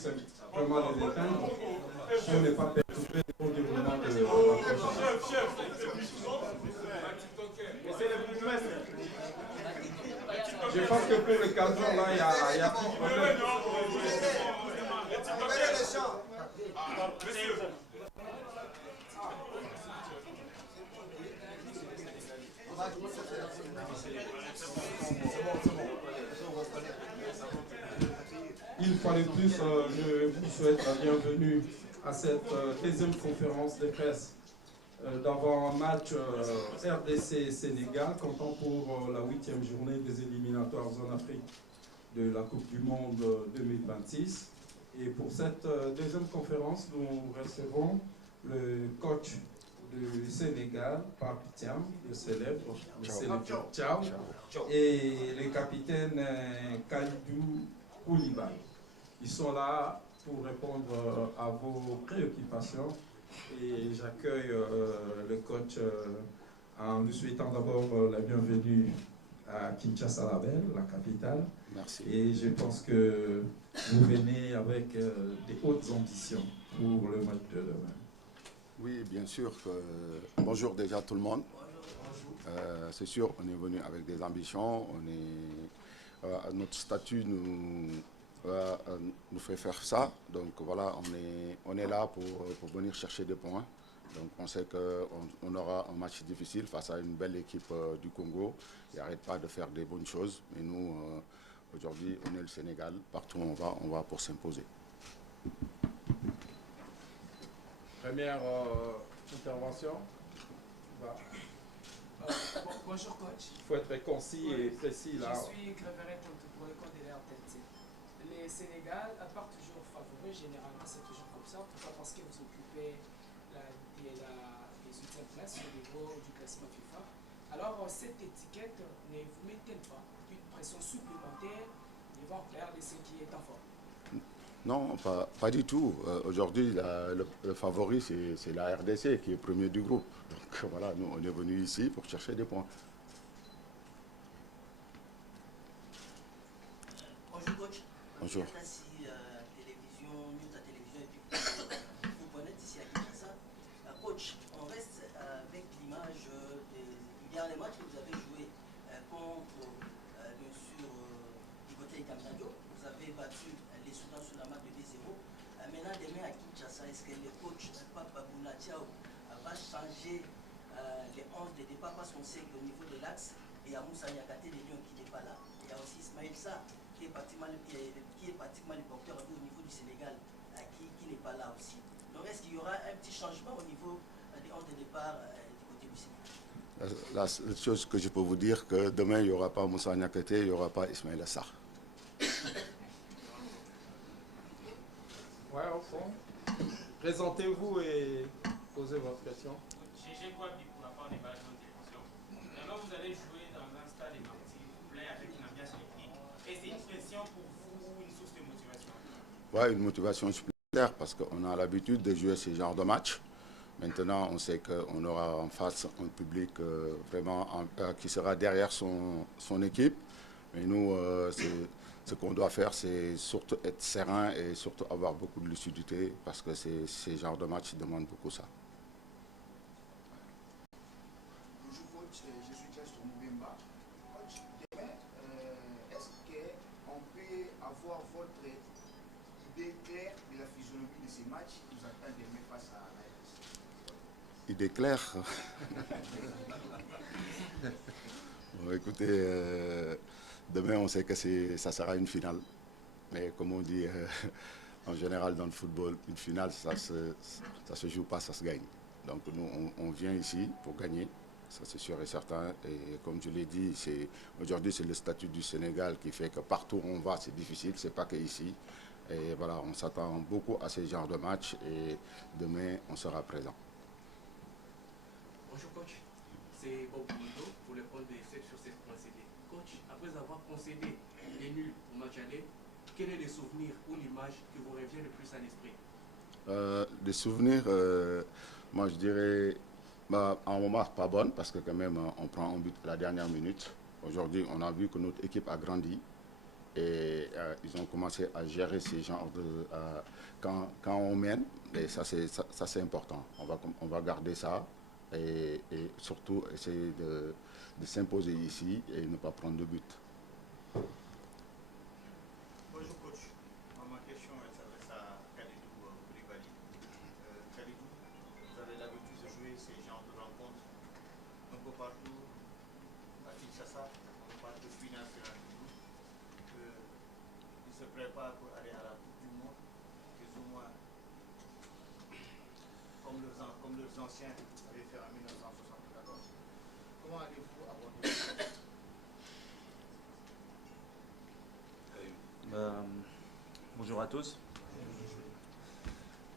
simplement les éteindre pour ne pas perturber le déroulement de la conférence. Je pense que pour le cadre, là, il y a plus de problème. Une fois de plus, je vous souhaite la bienvenue à cette deuxième conférence de presse d'avant-match RDC-Sénégal, comptant pour la 8e journée des éliminatoires en Afrique de la Coupe du Monde 2026. Et pour cette deuxième conférence, nous recevons le coach du Sénégal, Pape Thiam, le célèbre, Ciao, et le capitaine Kalidou Koulibaly. Ils sont là pour répondre à vos préoccupations et j'accueille le coach en lui souhaitant d'abord la bienvenue à Kinshasa la Belle, la capitale. Merci. Et je pense que vous venez avec des hautes ambitions pour le match de demain. Oui, bien sûr. Bonjour déjà tout le monde. C'est sûr, on est venu avec des ambitions. Notre statut nous fait faire ça. Donc voilà, on est là pour venir chercher des points. Donc on sait qu'on aura un match difficile face à une belle équipe du Congo. Ils n'arrêtent pas de faire des bonnes choses. Mais nous, aujourd'hui, on est le Sénégal. Partout où on va pour s'imposer. Première intervention. Bonjour coach. Il faut être concis et précis là. Je suis Gréverin pour le code de l'RTT. Le Sénégal, à part toujours favori, généralement c'est toujours comme ça. Pourquoi? Parce que vous occupez les 8e place au niveau du classement FIFA. Alors cette étiquette ne vous met-elle pas une pression supplémentaire devant RDC qui est en forme? Non, pas du tout. Aujourd'hui, le favori, c'est la RDC qui est premier du groupe. Donc voilà, nous, on est venus ici pour chercher des points. Bonjour coach. Bonjour. Coach, on reste avec l'image du dernier match que vous avez joué contre, bien sûr, Igoté et Kamnadio. Vous avez battu les Soudans sur la marque de 2-0. Maintenant, demain à Kinshasa, est-ce que le coach Papa Bouna Ciao va changer les 11 de départ? Parce qu'on sait qu'au niveau de l'axe, il y a Moussa Niakate de Lyon qui n'est pas là. Il y a aussi Ismaël Sarr qui est pratiquement le porteur au niveau du Sénégal qui n'est pas là aussi. Donc est-ce qu'il y aura un petit changement au niveau des 11 de départ du côté du Sénégal? La seule chose que je peux vous dire, que demain, il n'y aura pas Moussa Niakate, il n'y aura pas Ismaël Sarr. Ouais, au fond. Présentez-vous et posez votre question. Gégé Kouabi pour la part des balles de télévision. D'abord, vous allez jouer dans un stade s'il vous plaît, avec une ambiance électrique. Et c'est une pression pour vous ou une source de motivation? Ouais, une motivation supplémentaire parce qu'on a l'habitude de jouer ce genre de match. Maintenant, on sait qu'on aura en face un public vraiment qui sera derrière son équipe. Mais nous, ce qu'on doit faire, c'est surtout être serein et surtout avoir beaucoup de lucidité parce que ces genres de matchs demandent beaucoup ça. Bonjour coach, je suis Chester Moubemba. Coach, demain, est-ce qu'on peut avoir votre idée claire de la physionomie de ces matchs qui nous attendent demain face à la RDC? Idée claire. Bon, écoutez, demain on sait que ça sera une finale. Mais comme on dit en général dans le football, une finale, ça se joue pas, ça se gagne. Donc nous, on vient ici pour gagner, ça c'est sûr et certain. Et comme je l'ai dit, aujourd'hui c'est le statut du Sénégal qui fait que partout où on va, c'est difficile, c'est pas qu'ici. Et voilà, on s'attend beaucoup à ce genre de match et demain, on sera présent. Bonjour coach, c'est Bob Boundo pour le compte de 7 sur 7 concédés. Coach, après avoir concédé les nuls au match aller, quel est le souvenir ou l'image qui vous revient le plus à l'esprit? Des souvenirs, moi je dirais, en moment pas bonne parce que quand même on prend un but à la dernière minute. Aujourd'hui, on a vu que notre équipe a grandi Et ils ont commencé à gérer ces genres de... quand on mène, et ça c'est important. On va garder ça et surtout essayer de s'imposer ici et ne pas prendre de but. Bonjour coach. Ma question s'adresse à Khalidou Koulibaly. Khalidou, vous avez l'habitude de jouer ces genres de rencontres un peu partout à Kinshasa. On parle de finale sur un niveau. Il se prépare pour aller à la Coupe du Monde, plus ou moins comme leurs anciens avaient fait en 1974. Comment allez-vous aborder ça? Bonjour à tous.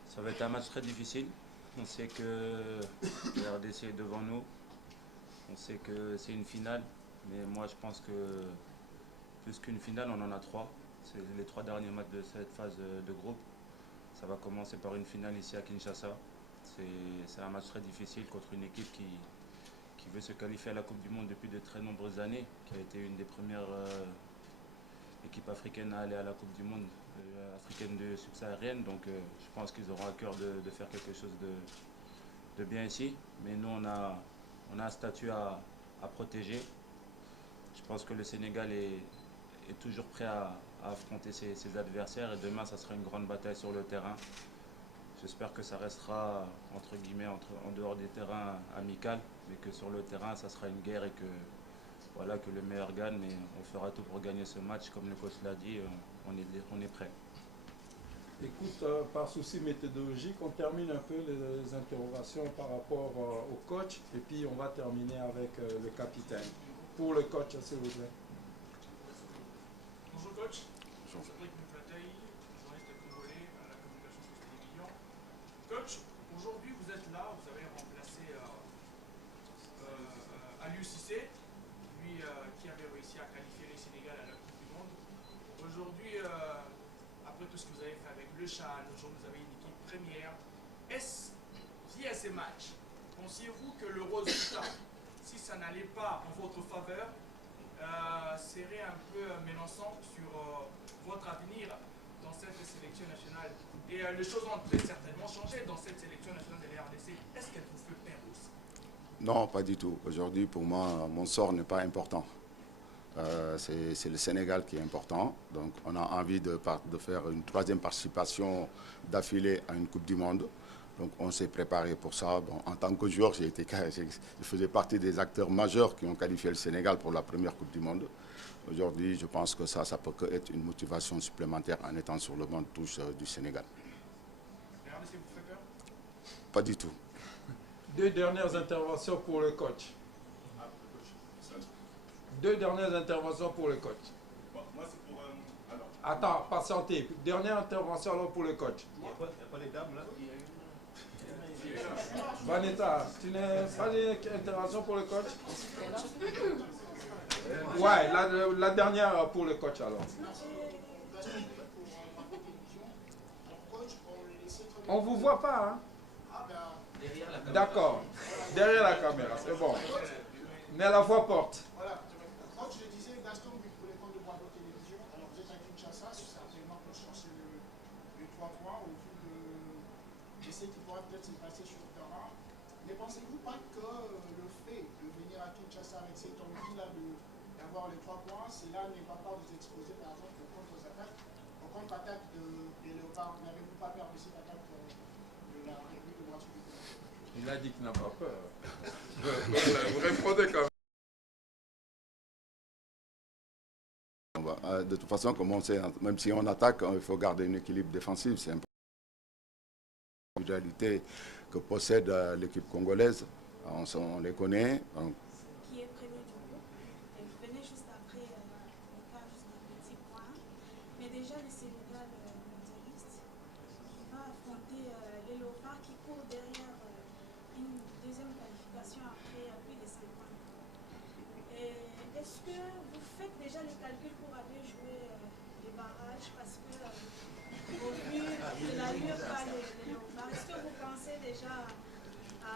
Ça va être un match très difficile. On sait que le RDC est devant nous. On sait que c'est une finale. Mais moi, je pense que plus qu'une finale, on en a trois. C'est les trois derniers matchs de cette phase de groupe. Ça va commencer par une finale ici à Kinshasa. C'est un match très difficile contre une équipe qui veut se qualifier à la Coupe du Monde depuis de très nombreuses années, qui a été une des premières équipes africaines à aller à la Coupe du Monde africaine subsaharienne. Donc je pense qu'ils auront à cœur de faire quelque chose de bien ici. Mais nous, on a un statut à protéger. Je pense que le Sénégal est toujours prêt à affronter ses adversaires et demain, ça sera une grande bataille sur le terrain. J'espère que ça restera, entre guillemets, en dehors des terrains amicaux, mais que sur le terrain, ça sera une guerre et que, voilà, que le meilleur gagne. Mais on fera tout pour gagner ce match. Comme le coach l'a dit, on est prêt. Écoute, par souci méthodologique, on termine un peu les interrogations par rapport au coach et puis on va terminer avec le capitaine. Pour le coach, s'il vous plaît. Bonjour coach. Bonjour. Cédric Moufataï, journaliste congolais à la communication sur télévision. Coach, aujourd'hui vous êtes là, vous avez remplacé Aliou Cissé, lui qui avait réussi à qualifier le Sénégal à la Coupe du Monde. Aujourd'hui, après tout ce que vous avez fait avec le Chan, aujourd'hui vous avez une équipe première. Est-ce, via ces matchs, pensiez-vous que le résultat, si ça n'allait pas en votre faveur, serait un peu menaçant sur votre avenir dans cette sélection nationale? Et les choses ont très certainement changé dans cette sélection nationale de la RDC. Est-ce qu'elle vous fait peur aussi? Non, pas du tout. Aujourd'hui, pour moi, mon sort n'est pas important. C'est le Sénégal qui est important. Donc, on a envie de faire une troisième participation d'affilée à une Coupe du Monde. Donc, on s'est préparé pour ça. Bon, en tant que joueur, je faisais partie des acteurs majeurs qui ont qualifié le Sénégal pour la première Coupe du Monde. Aujourd'hui, je pense que ça peut que être une motivation supplémentaire en étant sur le banc de touche du Sénégal. Regardez si vous faites peur. Pas du tout. Deux dernières interventions pour le coach. Deux dernières interventions pour le coach. Bon, moi, c'est pour... alors. Attends, patientez. Dernière intervention alors pour le coach. Il n'y a pas les dames là? Vanessa, tu n'as pas d'intervention pour le coach? Ouais, la dernière pour le coach alors. On ne vous voit pas, hein? D'accord. Derrière la caméra, c'est bon. Mais la voix porte. Voilà. Coach, je disais, Gaston, pour les comptes de Bravo Télévision, alors vous êtes à Kinshasa, c'est certainement pour chercher le 3-3 au vu de ce qui pourra peut-être se passer sur le terrain. Ne pensez-vous pas que le fait de venir à Kinshasa avec cette envie-là d'avoir les 3 points, cela n'est pas vous exposer par exemple aux contre-attaques des Léopards? N'avez-vous pas peur de cette attaque de la République de Ouagadougou? Il a dit qu'il n'a pas peur. Vous répondez quand même. De toute façon, comme on sait, même si on attaque, il faut garder un équilibre défensif. C'est important. L'individualité que possède l'équipe congolaise, on les connaît. Donc. Qui est premier du groupe. Et vous venez juste après l'écart juste un petit point. Mais déjà, le Sénégal mondialiste qui va affronter les Léopards qui courent derrière une deuxième qualification après plus de 5 ans. Est-ce que vous faites déjà les calculs pour aller jouer les barrages? Parce que au vu de l'allure par les Léopards, est-ce que vous pensez déjà à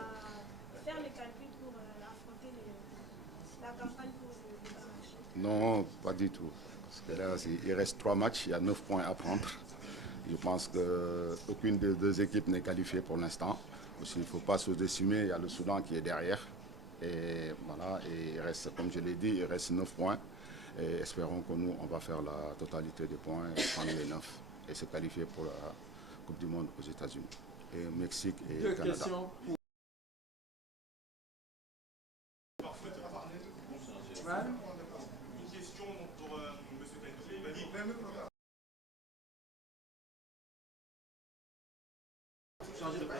faire les calculs pour affronter la campagne pour les barrages? Non, pas du tout. Parce que là, il reste 3 matchs, il y a 9 points à prendre. Je pense qu'aucune des 2 équipes n'est qualifiée pour l'instant. Il ne faut pas sous-estimer, il y a le Soudan qui est derrière. Et voilà, et il reste, comme je l'ai dit, il reste 9 points. Et espérons que nous, on va faire la totalité des points et prendre les 9 et se qualifier pour la Coupe du Monde aux États-Unis, et Mexique et Canada. Questions pour... Une question pour M. Kalidou.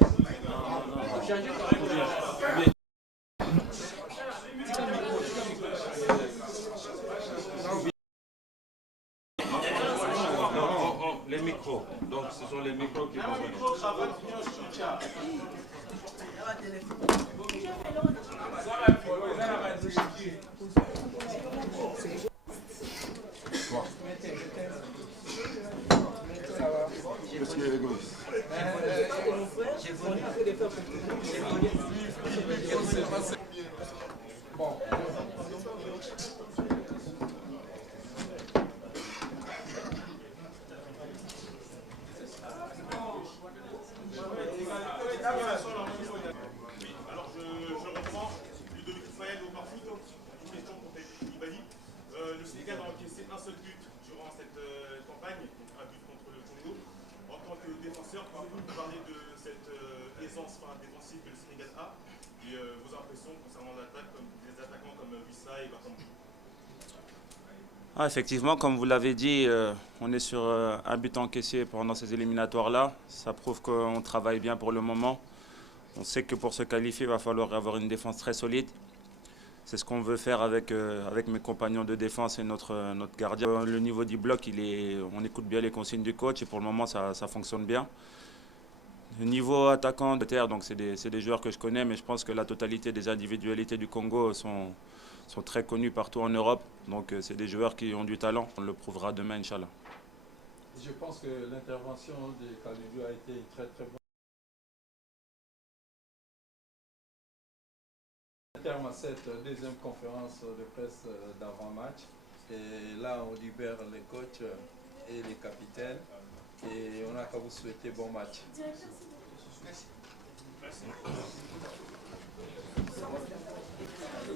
Les micros. Donc ce sont les micros qui vont venir. Qu'est-ce qui est égoïste? Bon. Alors je reprends Ludovic Fayel au Parfoot. Une question pour Ibadi. Le Sénégal a encaissé un seul but durant cette campagne, donc un but contre le Congo. En tant que défenseur, pouvez-vous nous parler de cette aisance défensive que le Sénégal a et vos impressions concernant l'attaque, comme des attaquants comme Wissa et Bakambu? Effectivement, comme vous l'avez dit, on est sur un but encaissé pendant ces éliminatoires-là. Ça prouve qu'on travaille bien pour le moment. On sait que pour se qualifier, il va falloir avoir une défense très solide. C'est ce qu'on veut faire avec mes compagnons de défense et notre gardien. Le niveau du bloc, on écoute bien les consignes du coach et pour le moment, ça fonctionne bien. Le niveau attaquant de terre, donc c'est des joueurs que je connais, mais je pense que la totalité des individualités du Congo sont très connus partout en Europe. Donc c'est des joueurs qui ont du talent. On le prouvera demain, Inch'Allah. Je pense que l'intervention de Kalidou a été très très bonne. On terme à cette deuxième conférence de presse d'avant-match. Et là, on libère les coachs et les capitaines. Et on n'a qu'à vous souhaiter bon match. Merci.